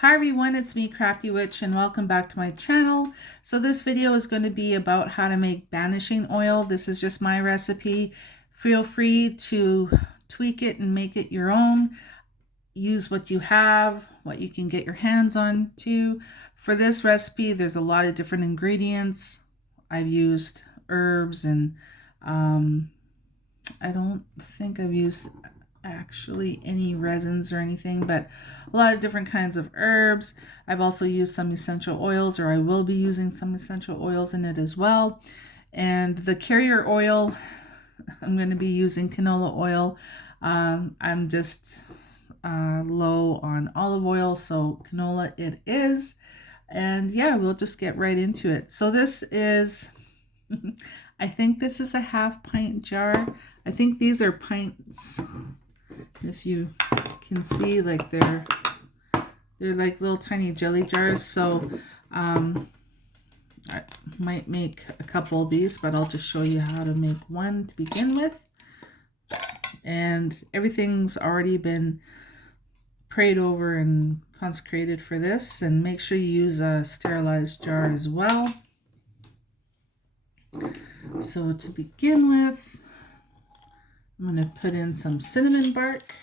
Hi everyone, it's me Crafty Witch and welcome back to my channel. So this video is going to be about how to make banishing oil. This is just my recipe. Feel free to tweak it and make it your own. Use what you have, what you can get your hands on to. For this recipe, there's a lot of different ingredients. I've used herbs and I don't think I've used actually any resins or anything, but a lot of different kinds of herbs. I've also used some essential oils, or I will be using some essential oils in it as well. And the carrier oil, I'm going to be using canola oil. I'm just low on olive oil, so canola it is. And yeah, we'll just get right into it. So this is I think this is a half pint jar. I think these are pints. If you can see, like they're like little tiny jelly jars. So I might make a couple of these, but I'll just show you how to make one to begin with. And everything's already been prayed over and consecrated for this. And make sure you use a sterilized jar as well. So to begin with, I'm going to put in some cinnamon bark.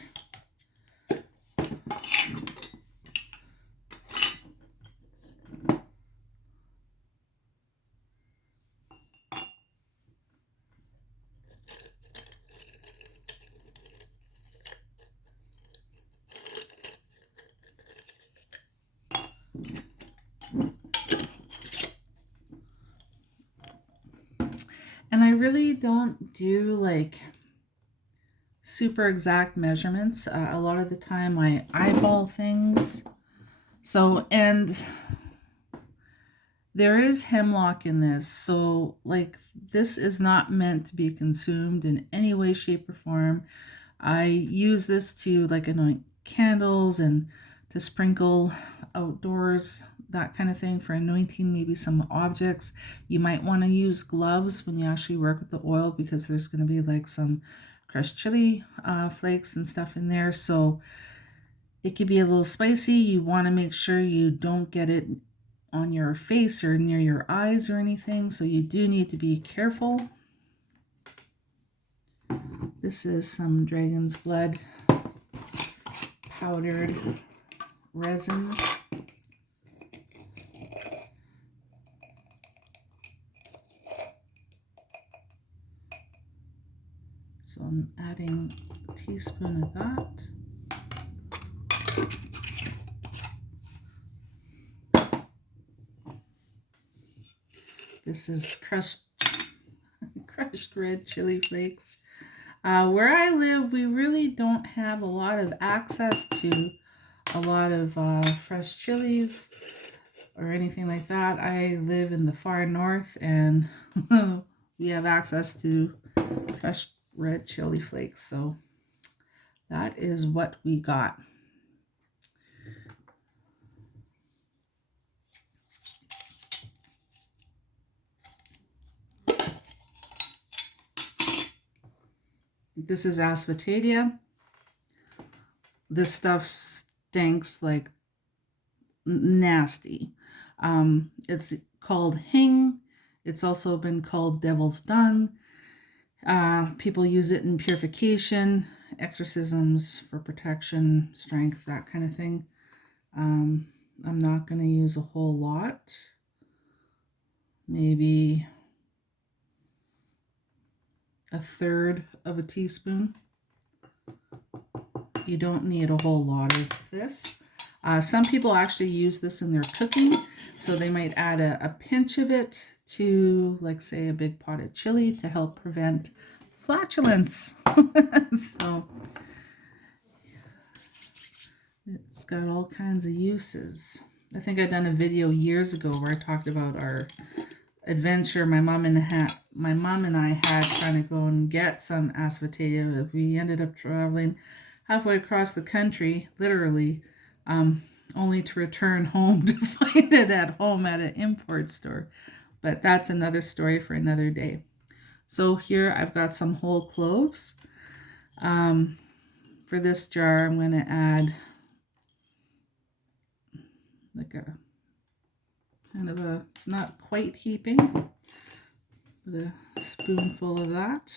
And I really don't do like super exact measurements. A lot of the time I eyeball things. So, and there is hemlock in this. So like this is not meant to be consumed in any way, shape, or form. I use this to like anoint candles and to sprinkle outdoors, that kind of thing, for anointing maybe some objects. You might want to use gloves when you actually work with the oil because there's going to be like some crushed chili flakes and stuff in there. So it could be a little spicy. You want to make sure you don't get it on your face or near your eyes or anything. So you do need to be careful. This is some dragon's blood powdered resin. So I'm adding a teaspoon of that. This is crushed red chili flakes. Where I live, we really don't have a lot of access to a lot of fresh chilies or anything like that. I live in the far north and we have access to crushed red chili flakes. So that is what we got. This is asphodelaria. This stuff stinks like nasty. It's called hing. It's also been called devil's dung. People use it in purification, exorcisms, for protection, strength, that kind of thing. I'm not going to use a whole lot. Maybe a third of a teaspoon. You don't need a whole lot of this. Some people actually use this in their cooking, so they might add a pinch of it to, like, say, a big pot of chili to help prevent flatulence. So it's got all kinds of uses. I think I've done a video years ago where I talked about our adventure my mom and I had trying to go and get some asphodelaria. We ended up traveling halfway across the country, literally, only to return home to find it at home at an import store. But that's another story for another day. So here I've got some whole cloves. For this jar, I'm going to add like a kind of a, it's not quite heaping, but a spoonful of that.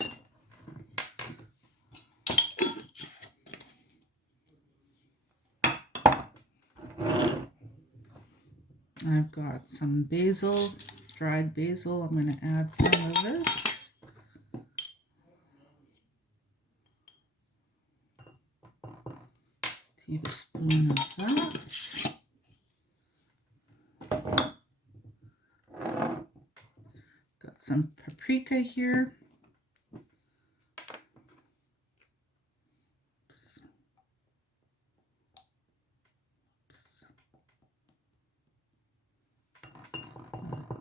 I've got some basil, dried basil. I'm going to add some of this. Tablespoon of that. Got some paprika here. Oops.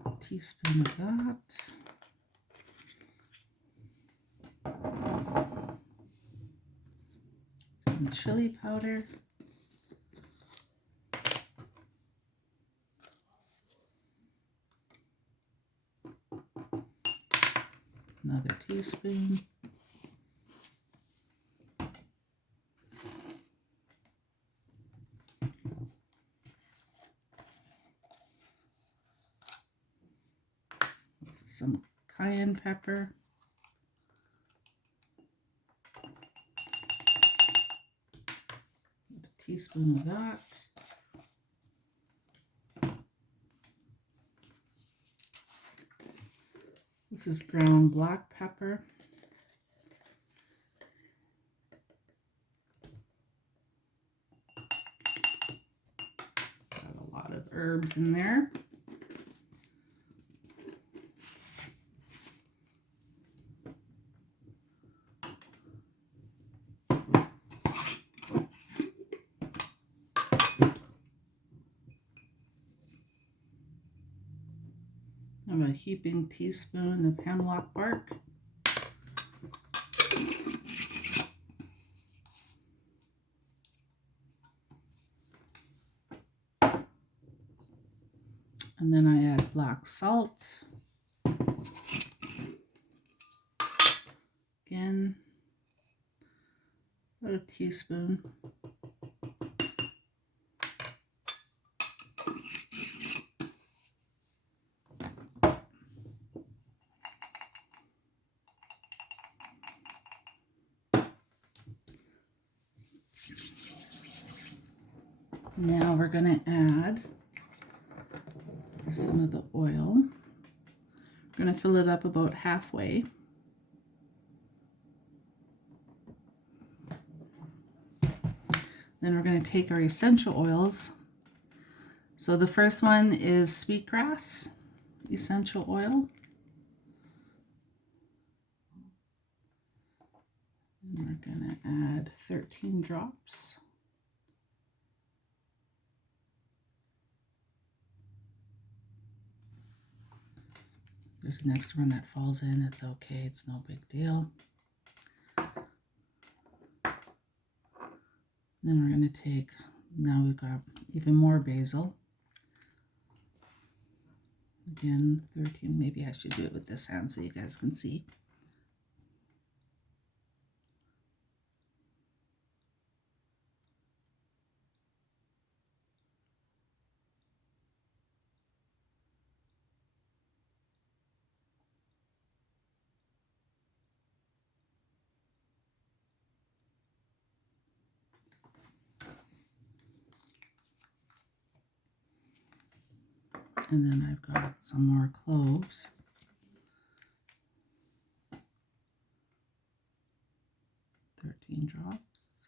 A teaspoon of that. Some chili powder. Another teaspoon. Some cayenne pepper. A teaspoon of that. This is ground black pepper. Got a lot of herbs in there. I have a heaping teaspoon of hemlock bark. And then I add black salt. Again, about a teaspoon. Now we're going to add some of the oil. We're going to fill it up about halfway. Then we're going to take our essential oils. So the first one is sweetgrass essential oil. And we're going to add 13 drops. There's an extra one that falls in. It's okay. It's no big deal. Then we're going to take, now we've got even more basil. Again, 13. Maybe I should do it with this hand so you guys can see. And then I've got some more cloves. Drops.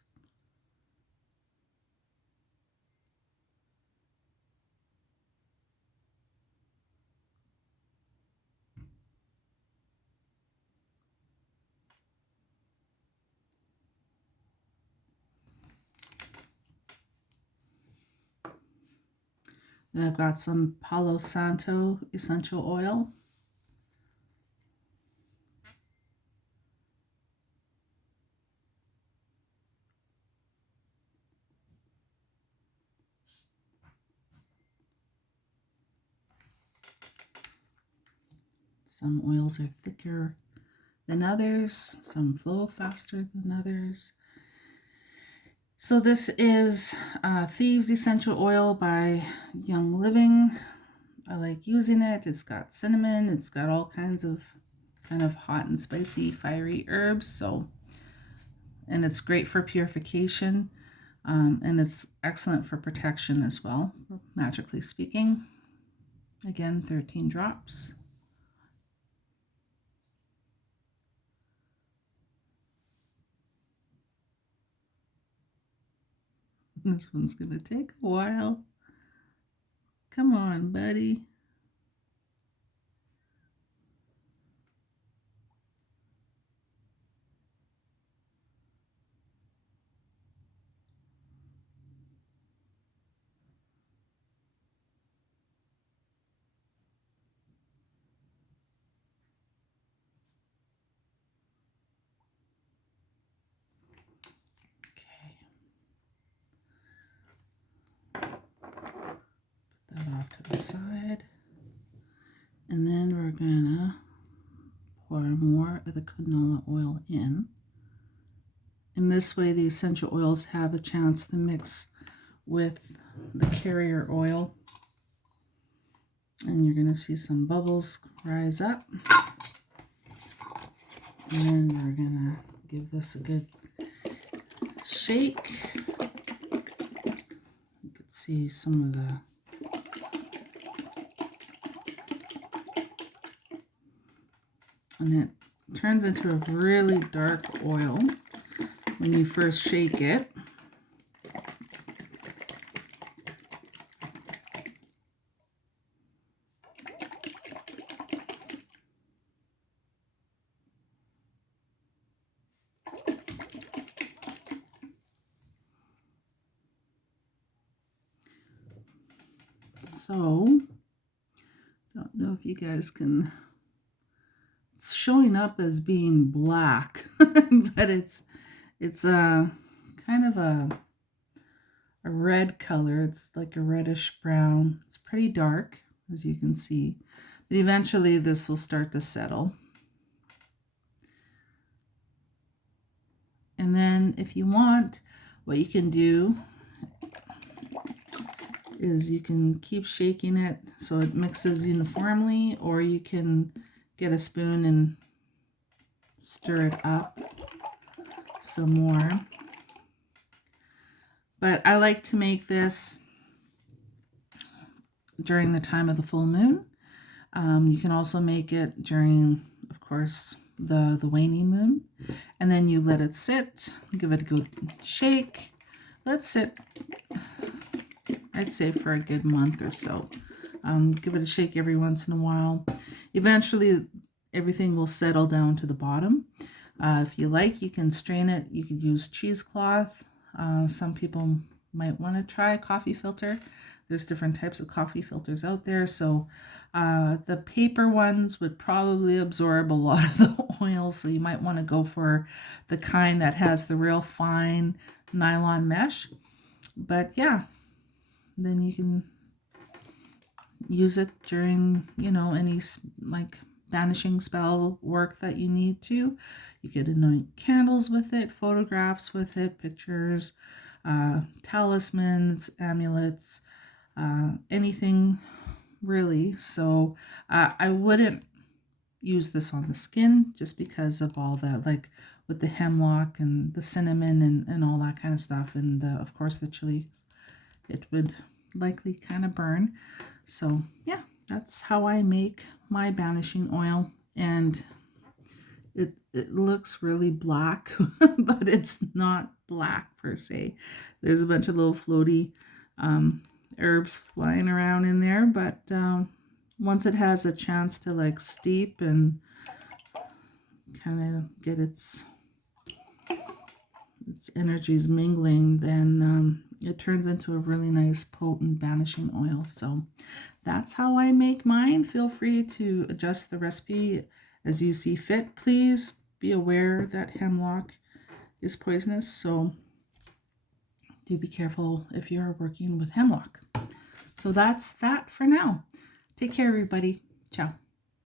Then I've got some Palo Santo essential oil. Some oils are thicker than others, some flow faster than others. So this is Thieves Essential Oil by Young Living. I like using it. It's got cinnamon. It's got all kinds of kind of hot and spicy, fiery herbs. And it's great for purification. And it's excellent for protection as well, magically speaking. Again, 13 drops. This one's going to take a while. Come on, buddy. That off to the side, and then we're gonna pour more of the canola oil in. In this way, the essential oils have a chance to mix with the carrier oil, and you're gonna see some bubbles rise up. And then we're gonna give this a good shake. You can see some of the and it turns into a really dark oil when you first shake it. So, don't know if you guys can, it's showing up as being black, but it's kind of a red color. It's like a reddish brown. It's pretty dark, as you can see. But eventually this will start to settle. And then if you want, what you can do is you can keep shaking it so it mixes uniformly, or you can get a spoon and stir it up some more. But I like to make this during the time of the full moon. You can also make it during, of course, the waning moon. And then you let it sit, give it a good shake. Let it sit, I'd say, for a good month or so. Give it a shake every once in a while. Eventually, everything will settle down to the bottom. If you like, you can strain it. You could use cheesecloth. Some people might want to try a coffee filter. There's different types of coffee filters out there. So the paper ones would probably absorb a lot of the oil. So you might want to go for the kind that has the real fine nylon mesh. But yeah, then you can use it during, any like banishing spell work that you need to. You could anoint candles with it, photographs with it, pictures, talismans, amulets, anything really. So I wouldn't use this on the skin just because of all that, like with the hemlock and the cinnamon and all that kind of stuff, and of course the chili, it would likely kind of burn. So yeah, that's how I make my banishing oil, and it looks really black, but it's not black per se. There's a bunch of little floaty herbs flying around in there, but once it has a chance to like steep and kind of get its energies mingling, then it turns into a really nice potent banishing oil. So that's how I make mine. Feel free to adjust the recipe as you see fit. Please be aware that hemlock is poisonous, so do be careful if you're working with hemlock. So that's that for now. Take care, everybody. Ciao.